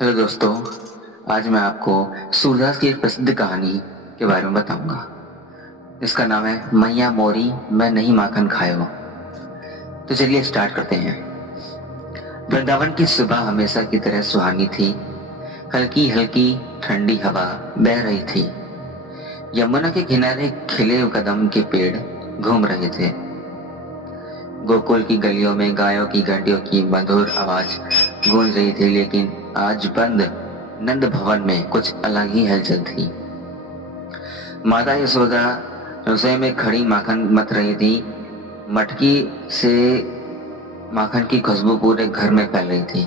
Hello दोस्तों, आज मैं आपको सूरदास की एक प्रसिद्ध कहानी के बारे में बताऊंगा। इसका नाम है मैया मोरी मैं नहीं माखन खायो। तो चलिए स्टार्ट करते हैं। वृंदावन की सुबह हमेशा की तरह सुहानी थी। हल्की हल्की ठंडी हवा बह रही थी। यमुना के किनारे खिले कदम के पेड़ घूम रहे थे। गोकुल की गलियों में गायों की घंटियों की मधुर आवाज गूंज रही थी, लेकिन आज बंद नंद भवन में कुछ अलग ही हलचल थी। माता यशोदा रसोई में खड़ी माखन मथ रही थी। मटकी से माखन की खुशबू पूरे घर में फैल रही थी।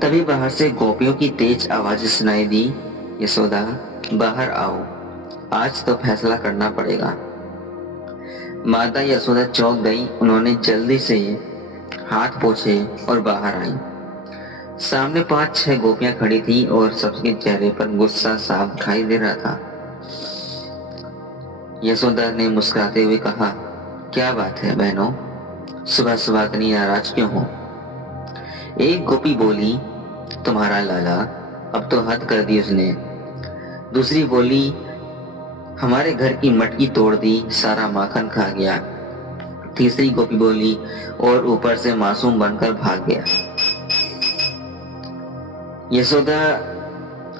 तभी बाहर से गोपियों की तेज आवाज सुनाई दी, यशोदा बाहर आओ, आज तो फैसला करना पड़ेगा। माता यशोदा चौंक गई। उन्होंने जल्दी से हाथ पोंछे और बाहर आई। सामने 5-6 गोपियां खड़ी थी और सबके चेहरे पर गुस्सा साफ दिखाई दे रहा था। यशोदा ने मुस्कुराते हुए कहा, क्या बात है बहनों, सुबह सुबह इतनी नाराज क्यों हो? एक गोपी बोली, तुम्हारा लाला अब तो हद कर दी उसने। दूसरी बोली, हमारे घर की मटकी तोड़ दी, सारा माखन खा गया। तीसरी गोपी बोली, और ऊपर से मासूम बनकर भाग गया। यशोदा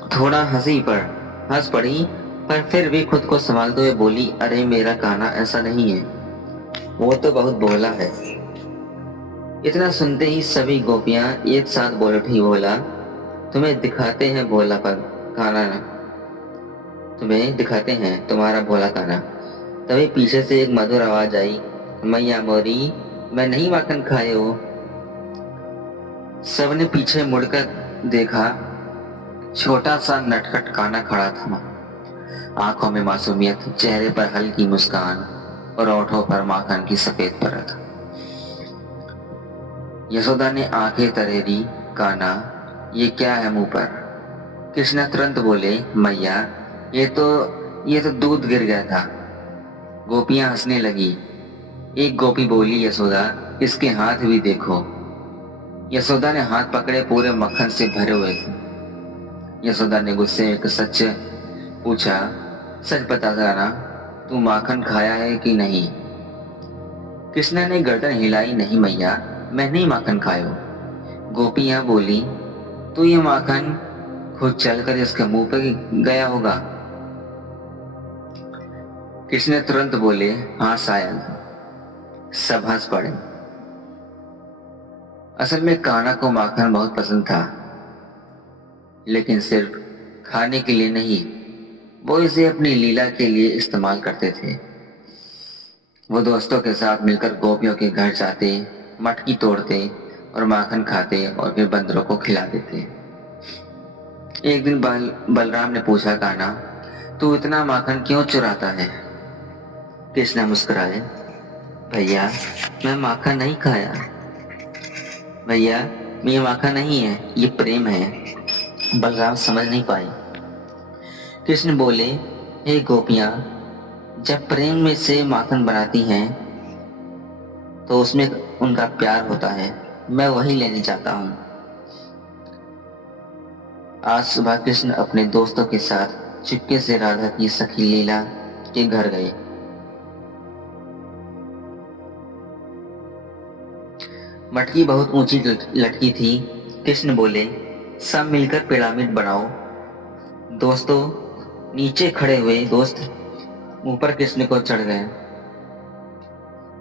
थोड़ा हंस पड़ी, पर फिर भी खुद को संभालते हुए बोली, अरे मेरा कान्हा ऐसा नहीं है, वो तो बहुत भोला है। इतना सुनते ही सभी गोपियां एक साथ बोल उठी, बोला, तुम्हें दिखाते हैं भोलापन कान्हा, तुम्हें दिखाते हैं तुम्हारा भोला कान्हा। तभी पीछे से एक मधुर आवाज आई, मैया मोरी मैं नहीं माखन खाए हो। सबने पीछे मुड़कर देखा। छोटा सा नटखट कान्हा खड़ा था। आंखों में मासूमियत, चेहरे पर हल्की मुस्कान और होठों पर माखन की सफेद परत। यशोदा ने आंखें तरेरी, कान्हा ये क्या है मुंह पर? कृष्ण तुरंत बोले, मैया ये तो दूध गिर गया था। गोपियां हंसने लगी। एक गोपी बोली, यशोदा इसके हाथ भी देखो। यशोदा ने हाथ पकड़े, पूरे मक्खन से भरे हुए थे। यशोदा ने गुस्से में सच पूछा, सच बता ना, तू माखन खाया है कि नहीं? कृष्ण ने गर्दन हिलाई, नहीं मैया मैं नहीं माखन खायो। गोपियां बोली, तो ये माखन खुद चलकर इसके मुंह पर गया होगा। कृष्ण तुरंत बोले, हाँ शायद। सब हंस पड़े। असल में कान्हा को माखन बहुत पसंद था, लेकिन सिर्फ खाने के लिए नहीं, वो इसे अपनी लीला के लिए इस्तेमाल करते थे। वो दोस्तों के साथ मिलकर गोपियों के घर जाते, मटकी तोड़ते और माखन खाते और फिर बंदरों को खिला देते। एक दिन बलराम ने पूछा, कान्हा तू इतना माखन क्यों चुराता है? कृष्ण मुस्कुराए, भैया मैं माखन नहीं खाया। भैया ये माखन नहीं है, ये प्रेम है। बलराम समझ नहीं पाए। कृष्ण बोले, हे गोपियां, जब प्रेम में से माखन बनाती हैं तो उसमें उनका प्यार होता है, मैं वही लेने चाहता हूं। आज सुबह कृष्ण अपने दोस्तों के साथ चुपके से राधा की सखी लीला के घर गए। मटकी बहुत ऊंची लटकी थी। कृष्ण बोले, सब मिलकर पिरामिड बनाओ। दोस्तों नीचे खड़े हुए दोस्त ऊपर कृष्ण को चढ़ गए।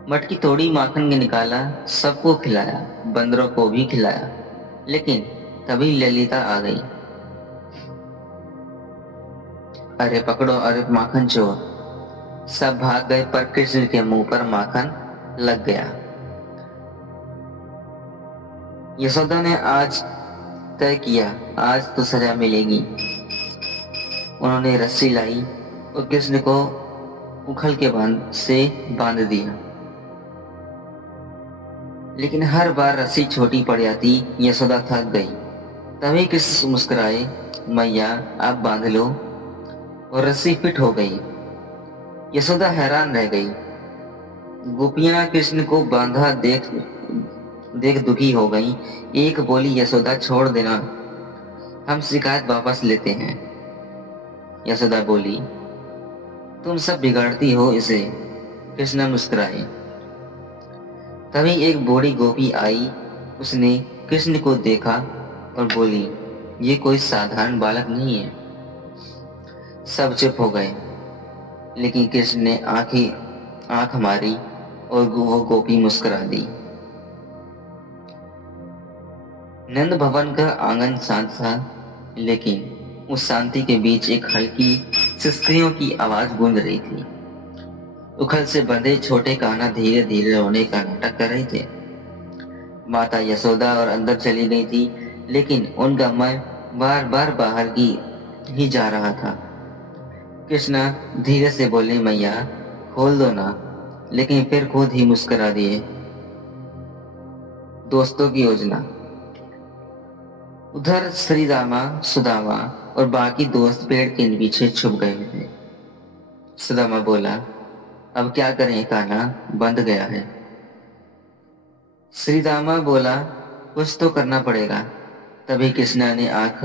मटकी थोड़ी माखन निकाला, सबको खिलाया, बंदरों को भी खिलाया। लेकिन तभी ललिता आ गई। अरे पकड़ो, अरे माखन चोर। सब भाग गए, पर कृष्ण के मुंह पर माखन लग गया। यशोदा ने आज तय किया, आज तो सजा मिलेगी। उन्होंने रस्सी लाई और कृष्ण को उखल के बांध दिया। लेकिन हर बार रस्सी छोटी पड़ जाती। यशोदा थक गई। तभी कृष्ण मुस्कुराए, मैया आप बांध लो, और रस्सी फिट हो गई। यशोदा हैरान रह गई। गोपियां कृष्ण को बांधा देख देख दुखी हो गई। एक बोली, यशोदा छोड़ देना, हम शिकायत वापस लेते हैं। यशोदा बोली, तुम सब बिगाड़ती हो इसे। कृष्णा मुस्कुराए। तभी एक बूढ़ी गोपी आई। उसने कृष्ण को देखा और बोली, ये कोई साधारण बालक नहीं है। सब चुप हो गए, लेकिन कृष्ण ने आंख मारी और वो गोपी मुस्कुरा दी। नंद भवन का आंगन शांत था, लेकिन उस शांति के बीच एक हल्की सिसकियों की आवाज गूंज रही थी। उखल से बंधे छोटे कान्हा धीरे धीरे रोने का नाटक कर रहे थे। माता यशोदा और अंदर चली गई थी, लेकिन उनका मन बार बार बाहर की ही जा रहा था। कृष्णा धीरे से बोले, मैया खोल दो ना, लेकिन फिर खुद ही मुस्कुरा दिए। दोस्तों की योजना। उधर श्रीदामा, सुदामा और बाकी दोस्त पेड़ के पीछे छुप गए थे। सुदामा बोला, अब क्या करें कान्हा, बंद गया है। श्रीदामा बोला, कुछ तो करना पड़ेगा। तभी कृष्णा ने आंख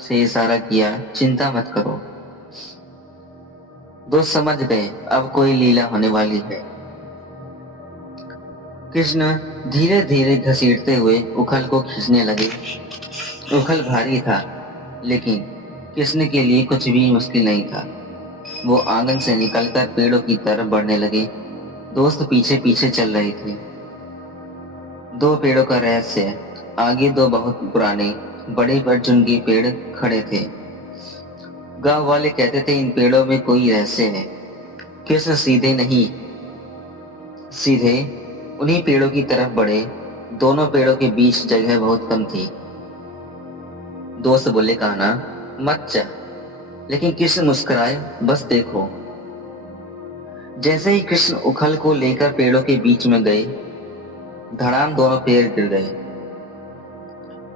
से इशारा किया, चिंता मत करो। दोस्त समझ गए अब कोई लीला होने वाली है। कृष्ण धीरे धीरे घसीटते हुए उखल को खींचने लगे। उखल भारी था, लेकिन कृष्ण के लिए कुछ भी मुश्किल नहीं था। वो आंगन से निकलकर पेड़ों की तरफ बढ़ने लगे। दोस्त पीछे पीछे चल रहे थे। दो पेड़ों का रहस्य। आगे दो बहुत पुराने बड़े अर्जुन के पेड़ खड़े थे। गांव वाले कहते थे इन पेड़ों में कोई रहस्य है। कृष्ण सीधे उन्हीं पेड़ों की तरफ बढ़े। दोनों पेड़ों के बीच जगह बहुत कम थी। दोस्त बोले, कान्हा मत जा। लेकिन कृष्ण मुस्कुराए, बस देखो। जैसे ही कृष्ण उखल को लेकर पेड़ों के बीच में गए, धड़ाम दोनों पेड़ गिर गए।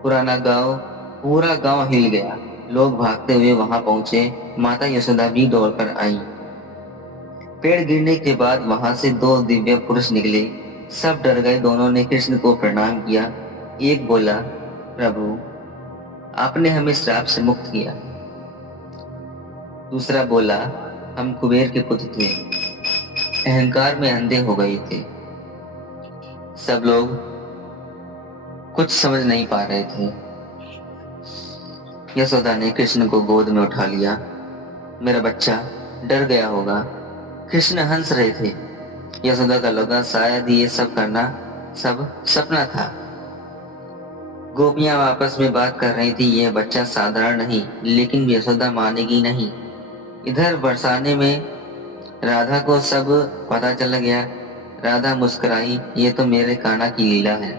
पूरा गांव हिल गया। लोग भागते हुए वहां पहुंचे। माता यशोदा भी दौड़कर आई। पेड़ गिरने के बाद वहां से दो दिव्य पुरुष निकले। सब डर गए। दोनों ने कृष्ण को प्रणाम किया। एक बोला, प्रभु आपने हमें श्राप से मुक्त किया। दूसरा बोला, हम कुबेर के पुत्र थे, अहंकार में अंधे हो गए थे। सब लोग कुछ समझ नहीं पा रहे थे। यशोदा ने कृष्ण को गोद में उठा लिया। मेरा बच्चा डर गया होगा। कृष्ण हंस रहे थे। यशोदा का लगा शायद ये सब करना सब सपना था। गोपियां आपस में बात कर रही थी, यह बच्चा साधारण नहीं, लेकिन यशोदा मानेगी नहीं। इधर बरसाने में राधा को सब पता चल गया। राधा मुस्कुराई, ये तो मेरे कान्हा की लीला है।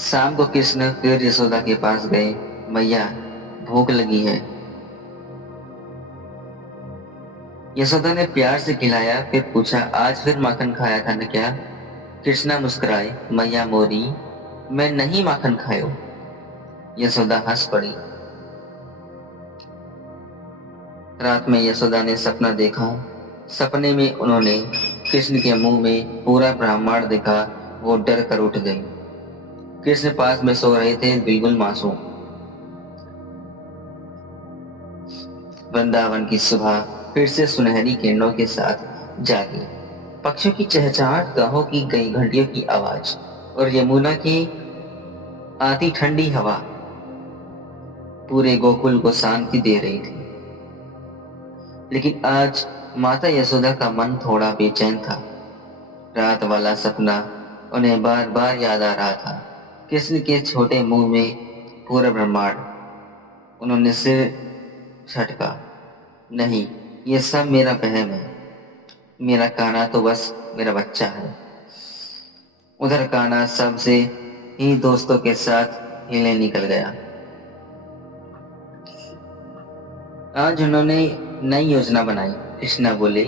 शाम को कृष्ण फिर यशोदा के पास गए। मैया भूख लगी है। यशोदा ने प्यार से खिलाया, फिर पूछा, आज फिर माखन खाया था न क्या? कृष्णा मुस्कुराए, मैया मोरी, मैं नहीं माखन खायो। यशोदा हंस पड़ी। रात में यशोदा ने सपना देखा। सपने में उन्होंने कृष्ण के मुंह में पूरा ब्रह्मांड देखा। वो डर कर उठ गई। कृष्ण पास में सो रहे थे, बिल्कुल मासूम। वृंदावन की सुबह फिर से सुनहरी किरणों के साथ जागी। पक्षियों की चहचहाट, गाहों की कई घंटियों की आवाज और यमुना की आती ठंडी हवा पूरे गोकुल को शांति दे रही थी। लेकिन आज माता यशोदा का मन थोड़ा बेचैन था। रात वाला सपना उन्हें बार बार याद आ रहा था। कृष्ण के छोटे मुंह में पूरा ब्रह्मांड। उन्होंने सिर झटका, नहीं, ये सब मेरा वहम है। मेरा कान्हा तो बस मेरा बच्चा है। उधर कान्हा सबसे ही दोस्तों के साथ हिले निकल गया। आज उन्होंने नई योजना बनाई। कृष्णा बोले,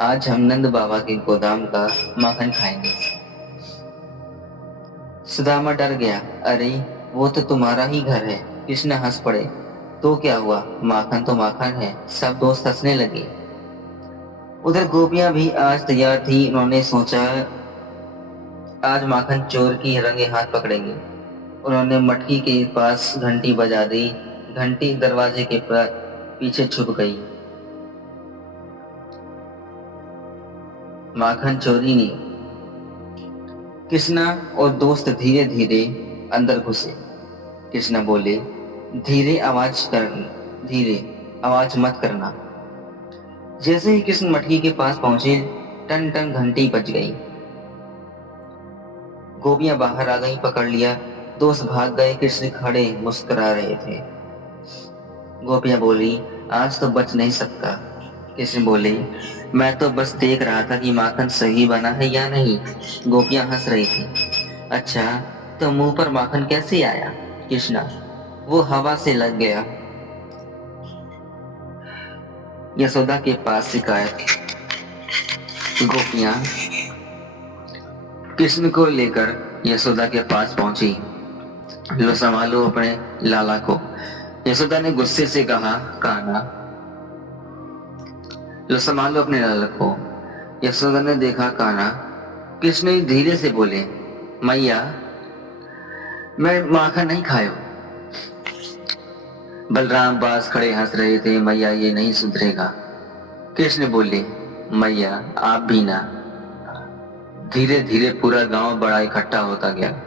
आज हम नंद बाबा के गोदाम का माखन खाएंगे। सुदामा डर गया, अरे वो तो तुम्हारा ही घर है। कृष्णा हंस पड़े, तो क्या हुआ, माखन तो माखन है। सब दोस्त हंसने लगे। उधर गोपियां भी आज तैयार थी। उन्होंने सोचा आज माखन चोर की रंगे हाथ पकड़ेंगे। उन्होंने मटकी के पास घंटी बजा दी। घंटी दरवाजे के पीछे छुप गई। माखन चोरी ने कृष्णा और दोस्त धीरे धीरे अंदर घुसे। कृष्णा बोले, धीरे आवाज मत करना। जैसे ही कृष्ण मटकी के पास पहुंचे, टन टन घंटी बज गई। गोपियां बाहर आ गई, पकड़ लिया। दोस्त भाग गए। कृष्ण खड़े मुस्कुरा रहे थे। गोपियां बोली, आज तो बच नहीं सकता। कृष्ण बोले, मैं तो बस देख रहा था कि माखन सही बना है या नहीं। गोपियां हंस रही थी। अच्छा, तो मुंह पर माखन कैसे आया? कृष्णा, वो हवा से लग गया। यशोदा के पास शिकायत। गोपियां कृष्ण को लेकर यशोदा के पास पहुंची। लो संभालो अपने लाला को। यशोदा ने गुस्से से कहा, कान्हा, लो संभालो अपने लाला को। यशोदा ने देखा कान्हा। कृष्ण धीरे से बोले, मैया, मैं माखन नहीं खायो। बलराम पास खड़े हंस रहे थे। मैया, ये नहीं सुधरेगा। कृष्ण बोले, मैया आप भी ना। धीरे धीरे पूरा गांव बड़ा इकट्ठा होता गया।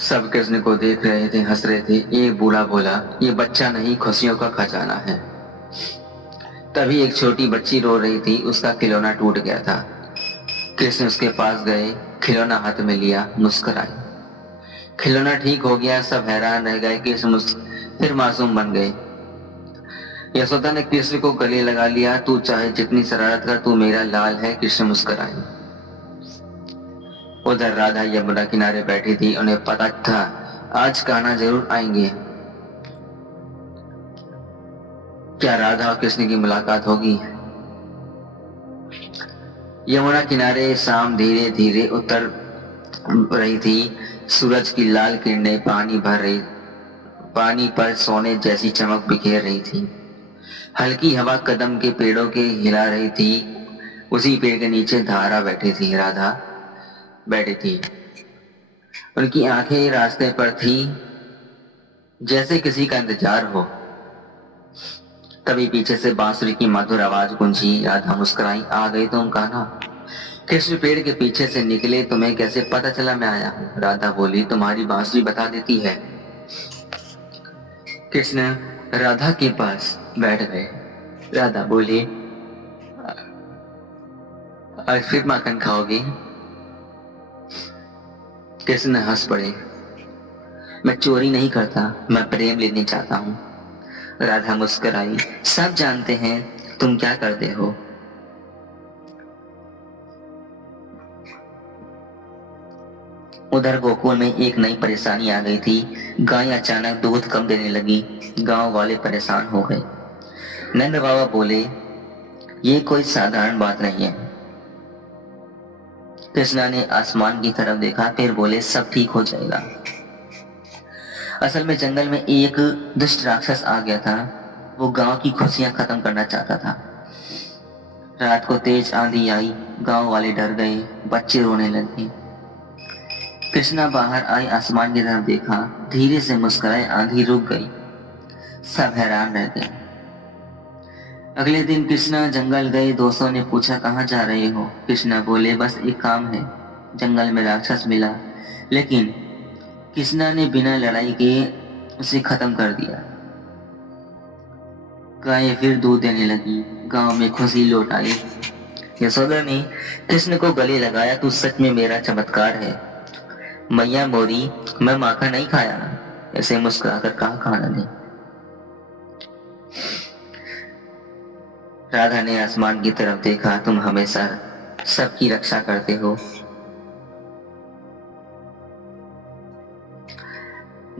सब कृष्ण को देख रहे थे, हंस रहे थे। एक बूढ़ा बोला, ये बच्चा नहीं, खुशियों का खजाना है। तभी एक छोटी बच्ची रो रही थी। उसका खिलौना टूट गया था। कृष्ण उसके पास गए, खिलौना हाथ में लिया, मुस्कुराए। खिलौना ठीक हो गया। सब हैरान रह गए। कृष्ण फिर मासूम बन गए। यशोदा ने कृष्ण को गले लगा लिया। तू चाहे जितनी शरारत कर, तू मेरा लाल है। कृष्ण मुस्कुराए। उधर राधा यमुना किनारे बैठी थी। उन्हें पता था आज कान्हा जरूर आएंगे। क्या राधा और कृष्ण की मुलाकात होगी? यमुना किनारे शाम धीरे धीरे उतर रही थी। सूरज की लाल किरणें पानी पर सोने जैसी चमक बिखेर रही थी। हल्की हवा कदम के पेड़ों के हिला रही थी। उसी पेड़ के नीचे धारा राधा बैठी थी। उनकी आंखें रास्ते पर थी, जैसे किसी का इंतजार हो। तभी पीछे से बांसुरी की मधुर आवाज गूंजी। राधा मुस्कुराई, आ गई तुम कान्हा। कृष्ण पेड़ के पीछे से निकले। तुम्हें कैसे पता चला मैं आया हूँ? राधा बोली, तुम्हारी बांसुरी बता देती है। कृष्ण राधा के पास बैठ गए। राधा बोली, आज फिर माखन खाओगे? कृष्ण हंस पड़े, मैं चोरी नहीं करता, मैं प्रेम लेने चाहता हूँ। राधा मुस्कुराई, सब जानते हैं तुम क्या करते हो। उधर गोकुल में एक नई परेशानी आ गई थी। गाय अचानक दूध कम देने लगी। गांव वाले परेशान हो गए। नंद बाबा बोले, ये कोई साधारण बात नहीं है। कृष्णा ने आसमान की तरफ देखा, फिर बोले, सब ठीक हो जाएगा। असल में जंगल में एक दुष्ट राक्षस आ गया था। वो गांव की खुशियां खत्म करना चाहता था। रात को तेज आंधी आई। गांव वाले डर गए। बच्चे रोने लगे। कृष्णा बाहर आए, आसमान की तरफ देखा, धीरे से मुस्कुराए। आंधी रुक गई। सब हैरान रह गए। अगले दिन कृष्णा जंगल गए। दोस्तों ने पूछा, कहाँ जा रहे हो? कृष्णा बोले, बस एक काम है। जंगल में राक्षस मिला, लेकिन कृष्णा ने बिना लड़ाई के उसे खत्म कर दिया। गायें फिर दूध देने लगी। गांव में खुशी लौट आई। यशोदा ने कृष्ण को गले लगाया, तू सच में मेरा चमत्कार है। मैया मोरी, मैं माखन नहीं खाया। ऐसे मुस्कुराकर कहा खाना नहीं। राधा ने आसमान की तरफ देखा, तुम हमेशा सबकी रक्षा करते हो।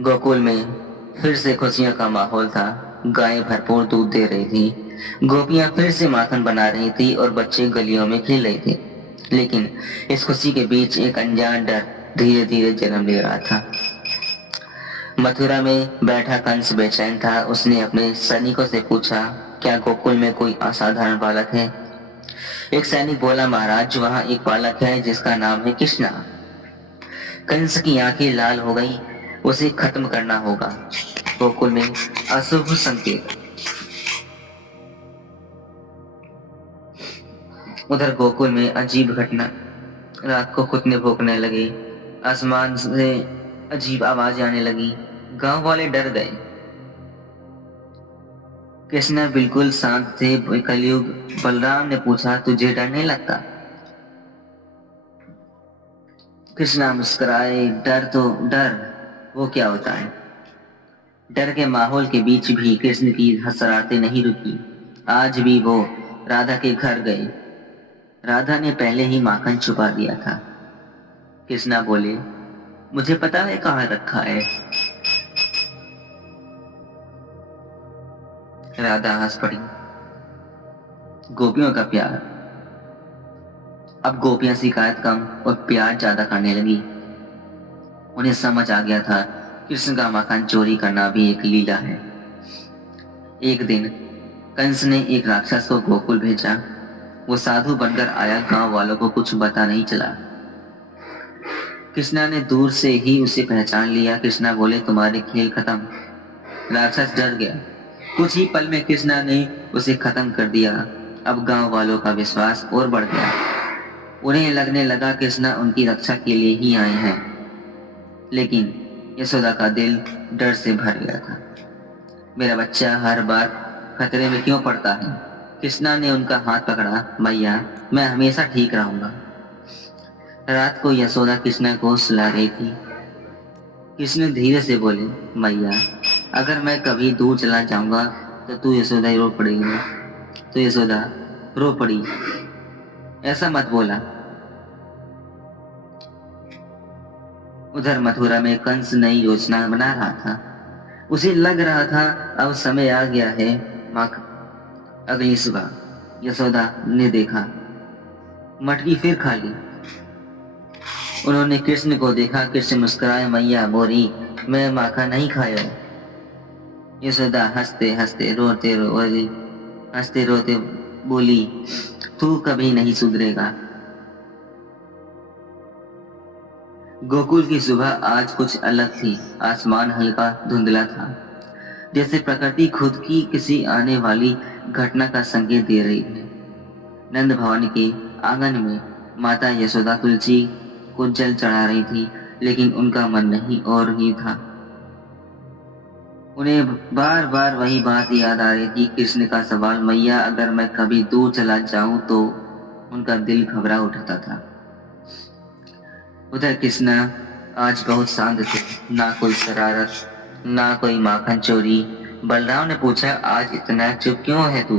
गोकुल में फिर से खुशियों का माहौल था। गायें भरपूर दूध दे रही थी। गोपियां फिर से माखन बना रही थी और बच्चे गलियों में खेल रहे थे। लेकिन इस खुशी के बीच एक अनजान डर धीरे धीरे जन्म ले रहा था। मथुरा में बैठा कंस बेचैन था। उसने अपने सैनिकों से पूछा, क्या गोकुल में कोई असाधारण बालक है? एक सैनिक बोला, महाराज वहां एक बालक है जिसका नाम है कृष्णा। कंस की आंखें लाल हो गई, उसे खत्म करना होगा। गोकुल में अशुभ संकेत। उधर गोकुल में अजीब घटना। रात को कुत्ते भौंकने लगे, आसमान से अजीब आवाजें आने लगी। गांव वाले डर गए। कृष्णा बिल्कुल शांत थे। कलयुग। बलराम ने पूछा, तुझे डर नहीं लगता? कृष्णा मुस्कुराए, डर तो डर, वो क्या होता है? डर के माहौल के बीच भी कृष्ण की हंसरातें नहीं रुकी। आज भी वो राधा के घर गए। राधा ने पहले ही माखन छुपा दिया था। कृष्णा बोले, मुझे पता है कहाँ रखा है। राधा हंस पड़ी। गोपियों का प्यार। अब गोपियां शिकायत कम और प्यार ज्यादा करने लगी। उन्हें समझ आ गया था, कृष्ण का माखन चोरी करना भी एक लीला है। एक दिन कंस ने एक राक्षस को गोकुल भेजा। वो साधु बनकर आया, गांव वालों को कुछ पता नहीं चला। कृष्णा ने दूर से ही उसे पहचान लिया। कृष्णा बोले, तुम्हारे खेल खत्म। राक्षस डर गया। कुछ ही पल में कृष्णा ने उसे खत्म कर दिया। अब गांव वालों का विश्वास और बढ़ गया। उन्हें लगने लगा कृष्णा उनकी रक्षा के लिए ही आए हैं। लेकिन यशोदा का दिल डर से भर गया था। मेरा बच्चा हर बार खतरे में क्यों पड़ता है? कृष्णा ने उनका हाथ पकड़ा। मैया, मैं हमेशा ठीक रहूंगा। रात को यशोदा कृष्णा को सुला रही थी। कृष्ण धीरे से बोले, मैया, अगर मैं कभी दूर चला जाऊंगा तो तू यशोदा रो पड़ेगी। तो यशोदा रो पड़ी। ऐसा मत बोला। उधर मथुरा में कंस नई योजना बना रहा था। उसे लग रहा था अब समय आ गया है। अगली सुबह यशोदा ने देखा, मटकी फिर खाली। उन्होंने कृष्ण को देखा। कृष्ण मुस्कुराए, मैया बोली, मैं माखन नहीं खाया। यशोदा हंसते हंसते रोते बोली, तू कभी नहीं सुधरेगा। गोकुल की सुबह आज कुछ अलग थी। आसमान हल्का धुंधला था, जैसे प्रकृति खुद की किसी आने वाली घटना का संकेत दे रही है। नंद भवन के आंगन में माता यशोदा तुलसी को जल चढ़ा रही थी, लेकिन उनका मन नहीं और ही था। उन्हें बार बार वही बात याद आ रही थी, कृष्ण का सवाल, मैया अगर मैं कभी दूर चला जाऊं तो। उनका दिल घबरा उठता था। उधर कृष्णा आज बहुत शांत थे। ना कोई शरारत, ना कोई माखन चोरी। बलराम ने पूछा, आज इतना चुप क्यों है तू?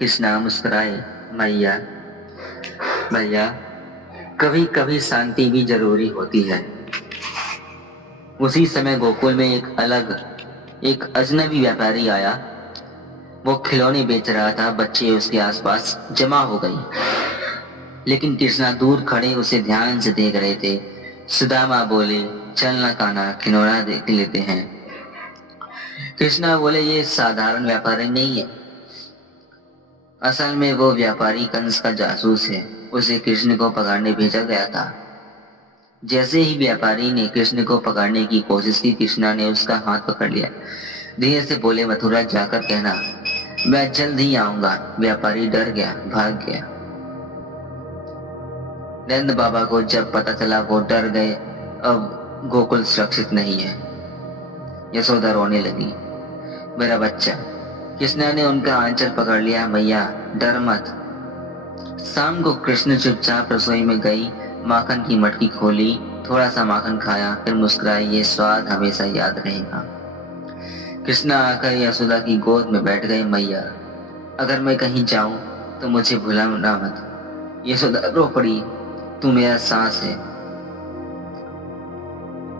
कृष्णा मुस्कुराए, मैया कभी कभी शांति भी जरूरी होती है। उसी समय गोकुल में एक अजनबी व्यापारी आया। वो खिलौने बेच रहा था। बच्चे उसके आसपास जमा हो गई, लेकिन कृष्णा दूर खड़े उसे ध्यान से देख रहे थे। सुदामा बोले, चलना कान्हा, खिलौना देख लेते हैं। कृष्णा बोले, ये साधारण व्यापारी नहीं है। असल में वो व्यापारी कंस का जासूस है। उसे कृष्ण को पकड़ने भेजा गया था। जैसे ही व्यापारी ने कृष्ण को पकड़ने की कोशिश की, कृष्णा ने उसका हाथ पकड़ लिया। धीरे से बोले, मथुरा जाकर कहना मैं जल्द ही आऊंगा। व्यापारी डर गया, भाग गया। नंद बाबा को जब पता चला वो डर गए। अब गोकुल सुरक्षित नहीं है। यशोदा रोने लगी, मेरा बच्चा। कृष्णा ने उनका आंचल पकड़ लिया, मैया डर मत। शाम को कृष्ण चुपचाप रसोई में गई, माखन की मटकी खोली, थोड़ा सा माखन खाया, फिर मुस्कुराई, ये स्वाद हमेशा याद रहेगा। कृष्णा आकर यशोदा की गोद में बैठ गए, मैया अगर मैं कहीं जाऊं तो मुझे भुलाना मत। यशोदा रो पड़ी, तू मेरा सांस है।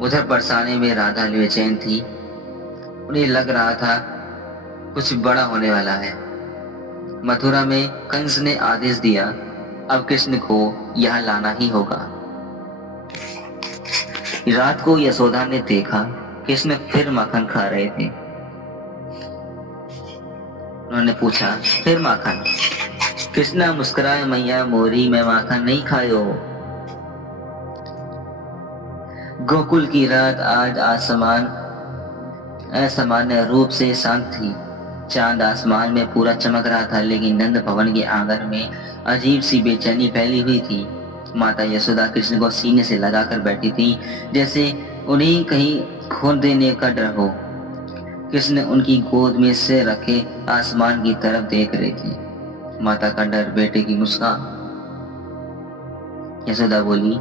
उधर बरसाने में राधा बेचैन थी। उन्हें लग रहा था कुछ बड़ा होने वाला है। मथुरा में कंस ने आदेश दिया, अब कृष्ण को यहाँ लाना ही होगा। रात को यशोदा ने देखा कृष्ण फिर माखन खा रहे थे। उन्होंने पूछा, फिर माखन? कृष्णा मुस्कुराए, मैया मोरी मैं माखन नहीं खायो। गोकुल की रात आज आसमान असामान्य रूप से शांत थी। चांद आसमान में पूरा चमक रहा था, लेकिन नंद भवन के आंगन में अजीब सी बेचैनी फैली हुई थी। माता यशोदा कृष्ण को सीने से लगाकर बैठी थी, जैसे उन्हें कहीं खो देने का डर हो। कृष्ण उनकी गोद में सिर रखे आसमान की तरफ देख रहे थे। माता का डर, बेटे की मुस्कान। यशोदा बोली,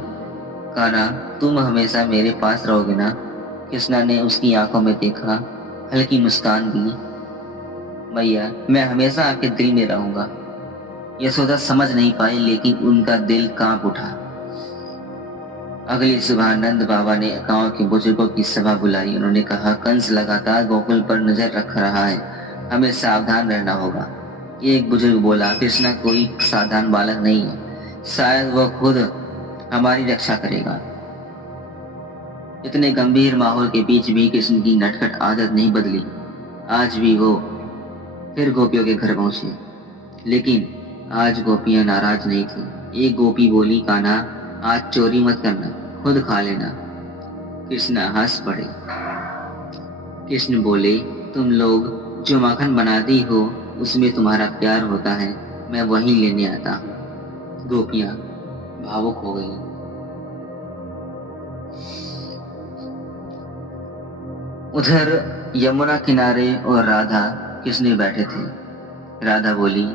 कान्हा तुम हमेशा मेरे पास रहोगे ना? कृष्णा ने उसकी आंखों में देखा, हल्की मुस्कान दी। मैया मैं हमेशा आपके दिल में रहूंगा। यशोदा समझ नहीं पाई, लेकिन उनका दिल कांप उठा। अगली सुबह नंद बाबा ने गांव के बुजुर्गों की सभा बुलाई। उन्होंने कहा, कंस लगातार गोकुल पर नजर रख रहा है, हमें सावधान रहना होगा। एक बुजुर्ग बोला, कृष्णा कोई साधारण बालक नहीं है, शायद वह खुद हमारी रक्षा करेगा। इतने गंभीर माहौल के बीच भी कृष्ण की नटखट आदत नहीं बदली। आज भी वो फिर गोपियों के घर पहुंचे, लेकिन आज गोपियां नाराज नहीं थी। एक गोपी बोली, कान्हा आज चोरी मत करना, खुद खा लेना। कृष्ण हंस पड़े। कृष्ण बोले, तुम लोग जो माखन बनाती हो उसमें तुम्हारा प्यार होता है, मैं वही लेने आता। गोपियां भावुक हो गई। उधर यमुना किनारे और राधा कृष्ण बैठे थे। राधा बोली,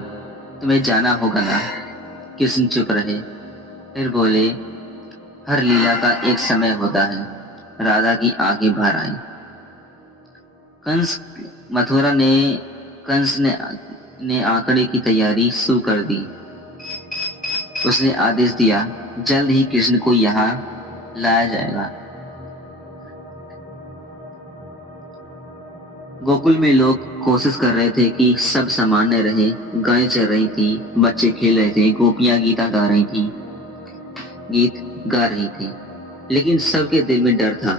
तुम्हें जाना होगा ना? कृष्ण चुप रहे, फिर बोले, हर लीला का एक समय होता है। राधा की आंखें भर आई। कंस ने आंकड़े की तैयारी शुरू कर दी। उसने आदेश दिया, जल्द ही कृष्ण को यहाँ लाया जाएगा। गोकुल में लोग कोशिश कर रहे थे कि सब सामान्य रहे। गायें चल रही थी, बच्चे खेल रहे थे, गोपियां गीत गा रही थी, लेकिन सबके दिल में डर था।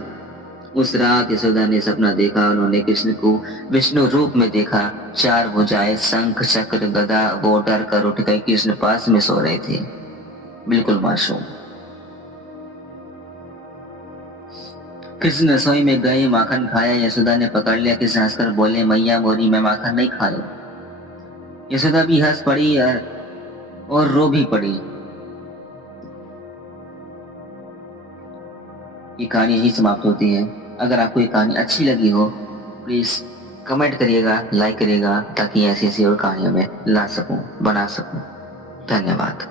उस रात यशोदा ने सपना देखा। उन्होंने कृष्ण को विष्णु रूप में देखा। 4 भुजाएं, शंख चक्र गदा, वो डर कर उठ गए। कृष्ण पास में सो रहे थे, बिल्कुल मासूम। कृष्ण रसोई में गए, माखन खाया। यशोदा ने पकड़ लिया। कृष्ण हंसकर बोले, मैया मोरी मैं माखन नहीं खायो। यशोदा भी हंस पड़ी और रो भी पड़ी। ये कहानी यही समाप्त होती है। अगर आपको ये कहानी अच्छी लगी हो, प्लीज कमेंट करिएगा, लाइक करिएगा, ताकि ऐसी ऐसी और कहानियां मैं ला सकूं, बना सकूं। धन्यवाद।